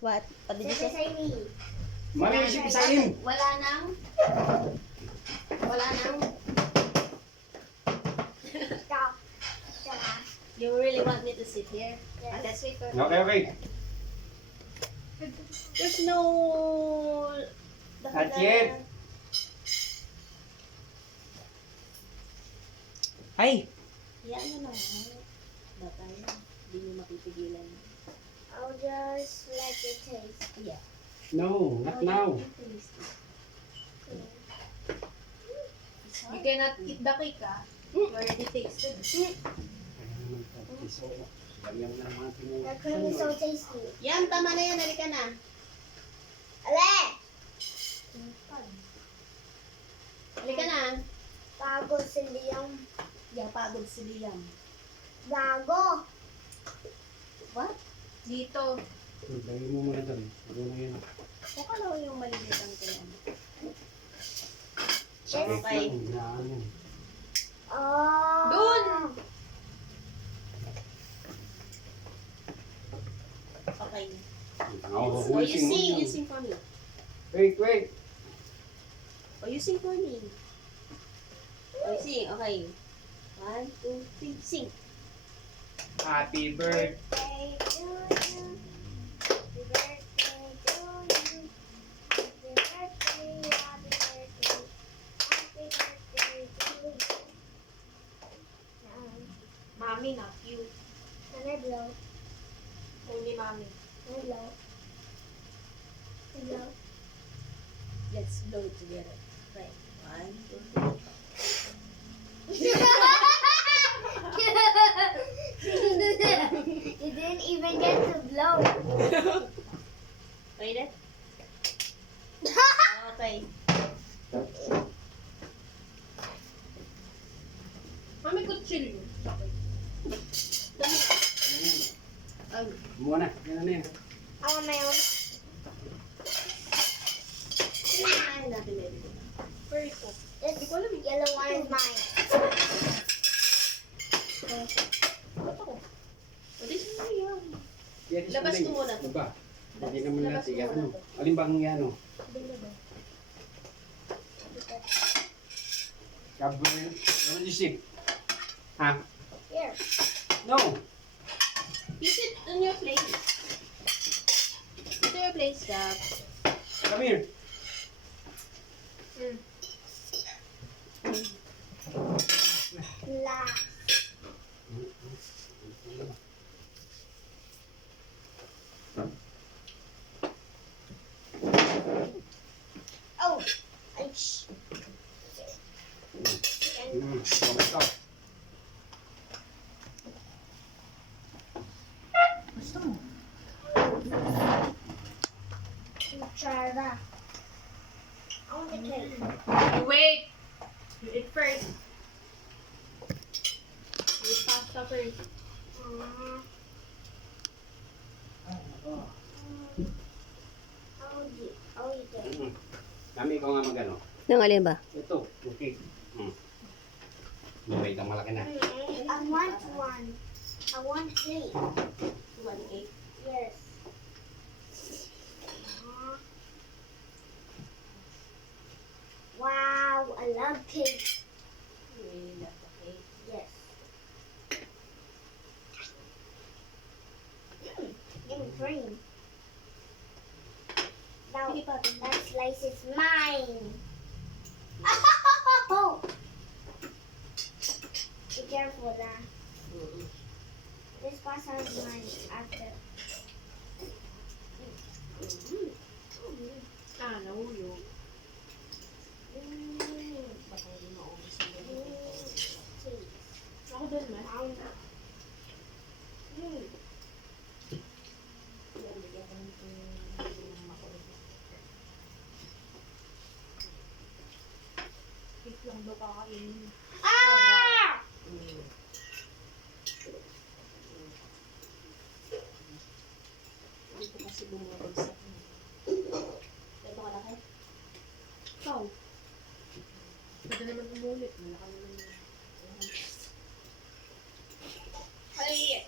What? What did you say? Sisayin. Mami, sipisayin. Wala nang... Stop. Stop. You really want me to sit here? Yes. Let's wait for Okay, okay. There's no... Not yet. Ay! Yan mo na. Batay. Hindi nyo mapipigilan. I'll just let it taste. Yeah. No, not now. You cannot eat the cake, ah. You already tasted. The cream is so tasty. Yan, tama na yan. Halika na. Ale! Halika na. Bago si Liam. Yang pagod si Liam. Bago. What? Dito. Lagay mo muna doon. Doon na yun. Baka lang yung maliliit ang kailan. Sakit Okay. lang. Yan. Oh. Dun! Okay. Oh, Oh, you sing. You sing for me. Wait, wait. Oh, you sing for me. Oh, you sing. Okay. 1, 2, 3, sing. Happy birthday. Birthday to you. Happy birthday to you. Happy birthday. Happy birthday. Happy birthday to you. Mommy, not you. Can I blow? Only mommy. Can I blow? Can I blow? Let's blow it together. Right. 1, 2, 3. You didn't even get to blow. Wait it. Okay. Mami, kutsilyo. Okay. Muna. Yan na yan. I want my own. Ay, natin meron. Where is it? This yellow one is mine. Ba't ako? O, this is me, yan. Yan, Labas isang ko muna. Ano ba? Hindi naman Labas natin ko yan. muna to. Alin ba ang yan? Gabriel. What did you say? Ha? Here. No. You sit on your place. Sit on your place, Gab. Come here. Glass. Oh. Ouch. Ito. Gusto mo? Try that. I want the cake. Wait! You eat first. You eat pasta first. I'll eat it. Kami ikaw nga magano. Nang alin ba? Ito. Okay. Wait, ang malaki na. I want one. I want cake. 1-8. Yes. Wow, I love cake. You really love the cake. Yes. Give me cream. Now, Sige pa. that slice is mine. Be careful, that. This pasta is mine after. Ah, nahulog. Baka hindi maubos yung ganito. Ako dun, ma. Bigyan ko ng makulit. Cake lang daw kakainin. Ah! Dito kasi bumabagsak. Ito ka laki? Ikaw. Pwede naman umulit. Malaki naman yun. Hey,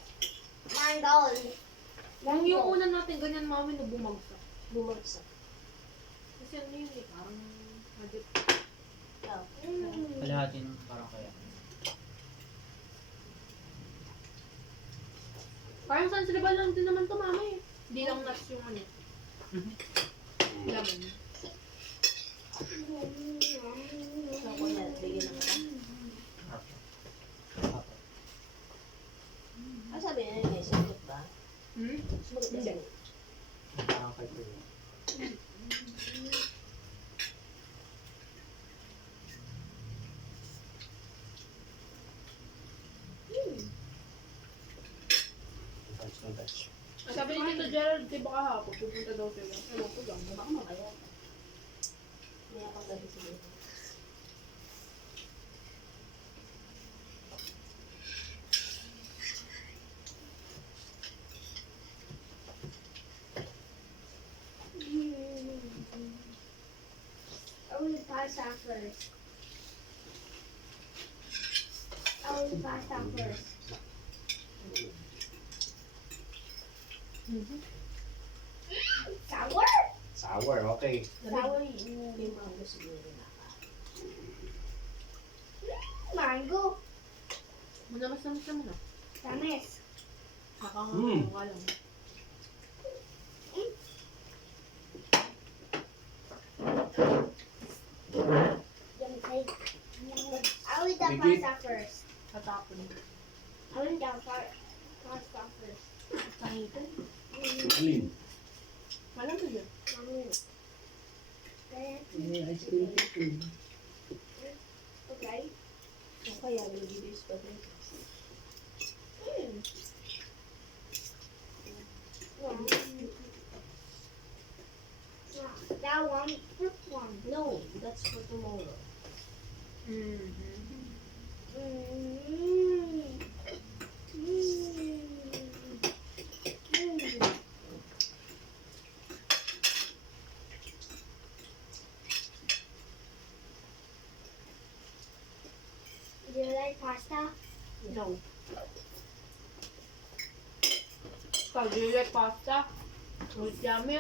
mine goes. Yung una natin, ganyan mga amin na bumagsak. Bumagsak. Kasi ano yun eh, parang hadip. Ikaw. Kalahati ng parang kaya. Parang sansribal lang din naman to mama eh. Hindi lang nuts yung ano. Lemon. Chocolate. Bigyan na kita. Ano sabi niya yun? Sumagot ba? Sumagot na Hindi. siya. Parang kay Kuya. Touch na touch. Sabi ni Tito Gerald, di ba kahapon, pupunta daw sila. Ewan ko lang. Baka mamaya. May akong gabi siguro. I will pasta first. I will pasta first. Sour? Sour, okay. Sour yung mango siguro na. Mango? Manamas-namas naman ah. Tamis. Nakakangano ka lang. I will the Biggie. pasta first. Katapon. I will the pasta first. Tangitan. Alin? Walang to yun. Ice cream. Okay. O kaya, nilibis pa rin. That one, this one. No, that's for tomorrow. Do you like pasta? No. Pag-ilay pasta, with yummy.